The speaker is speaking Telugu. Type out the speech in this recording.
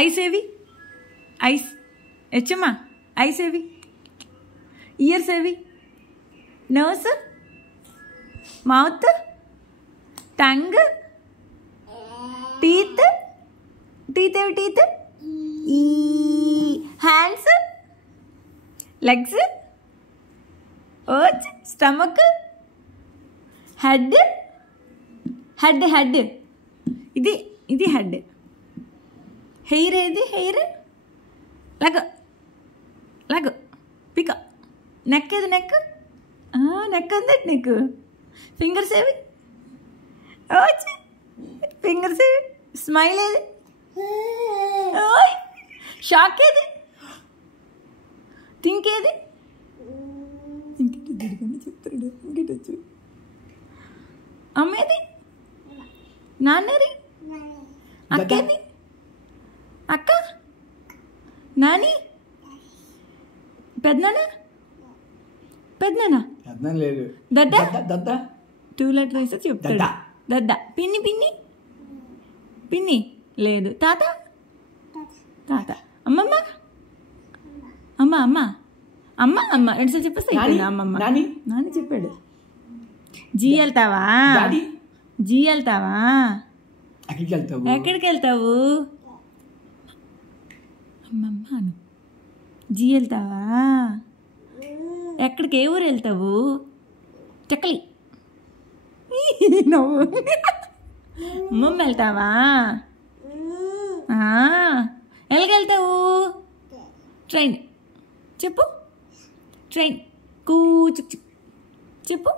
ఐస్ ఏవి? ఐస్ హెచ్చమ్మా. ఐస్ ఏవి? ఇయర్స్ ఏవి? Nose, mouth, tongue, teeth. Teeth ఏవి? టీత్ ఈ. హ్యాండ్స్, లెగ్స్, ఓచ్, స్టమక్, హెడ్. హెడ్ హెడ్ ఇది ఇది హెడ్. హెయిర్ ఏది? హెయిర్ లగ్ లగ్ పిక. నెక్ ఏది? నెక్ నెక్ ఉంది నీకు. ఫింగర్స్ ఏవి? ఫింగర్స్ ఏవి? స్మైల్ ఏది? షాక్ ఏది? థింక్ ఏది? చెప్తాడు ఇంకేటచ్చు. అమ్మేది? నాన్నేది? అక్కేది? అక్క, నాని, పెద్దనాన్న, పెద్దనాన్న, దడ్డ. 2 letter వేస్తే చెప్తాడు. దడ్డ. పిన్ని పిన్ని పిన్ని లేదు. తాత తాత. అమ్మమ్మ అమ్మ అమ్మ అమ్మ అమ్మ రెండుసార్లు చెప్పేస్తే అమ్మమ్మ. నాని చెప్పాడు. జీ వెళ్తావా? జీ వెళ్తావా? ఎక్కడికి వెళ్తావు? అమ్మమ్మ అను. జీ వెళ్తావా? ఎక్కడికి? ఏ ఊరు వెళ్తావు? చక్కలి నవ్వు. అమ్మమ్మ వెళ్తావా? ఎలాగెళ్తావు? ట్రైన్ చెప్పు. ట్రైన్ కూచు చెప్పు.